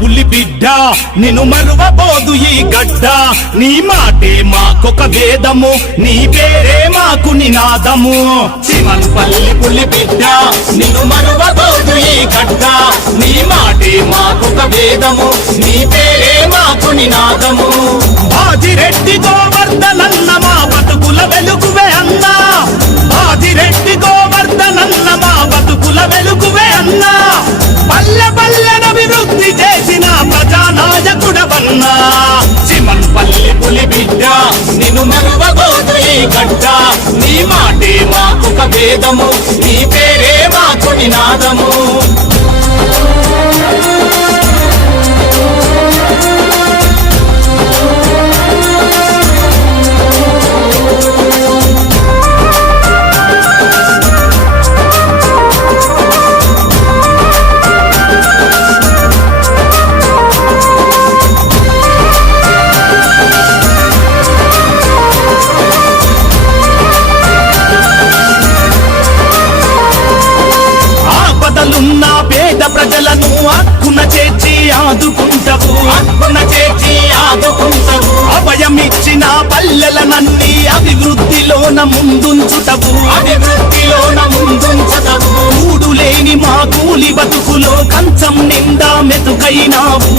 పులి బిడ్డ నిన్ను మరువబోదు ఈ గడ్డ నీ మాటే మాకొక వేదము నీ పేరే మాకు నినాదము చిమన్పల్లి పులి బిడ్డ నిన్ను మరువబోదు ఈ గడ్డ నీ మాటే మాకొక వేదము నీ పేరే మాకు నినాదము ఆదిరెడ్డి గోవర్ధనన్న మా బతుకుల వెలుగువే అన్నా ఆదిరెడ్డి గోవర్ధనన్న మా బతుకుల వెలుగువే అన్నా పల్లె పల్లెన అభివృద్ధి చేసిన ప్రజానాయకుడవన్నా చిమన్పల్లి పులి బిడ్డ నిన్ను మరువబోదు ఈ గడ్డ నీ మాటే మాకొక వేదము నీ పేరే మాకు నినాదము పేద ప్రజలను హక్కున చేర్చి ఆదుకుంటవు అభయమిచ్చిన పల్లెలనన్నీ అభివృద్ధిలోన ముందుంచుటవు కూడు లేని మా కూలి బతుకులో కంచం నిండా మెతుకైనావు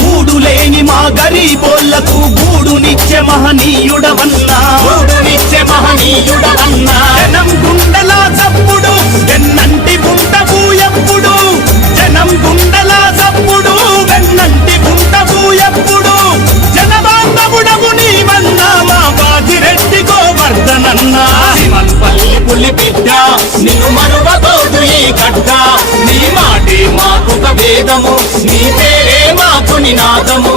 కూడు లేని మా గరీబోళ్లకు గూడునిచ్చే మహనీయుడవన్నా జనం గుండెలా చప్పుడు వెన్నంటి గుంటవు ఎప్పుడు జనం గుండెలా చప్పుడు వెన్నంటి గుంటవు ఎప్పుడు జనబాంధవుడవు నీవన్నా మా బాజిరెడ్డి గోవర్ధనన్నా చిమన్పల్లి పులి బిడ్డ నిన్ను మరువబోదు ఈ గడ్డ నీ మాటే మాకొక వేదము నీ పేరే మాకు నినాదము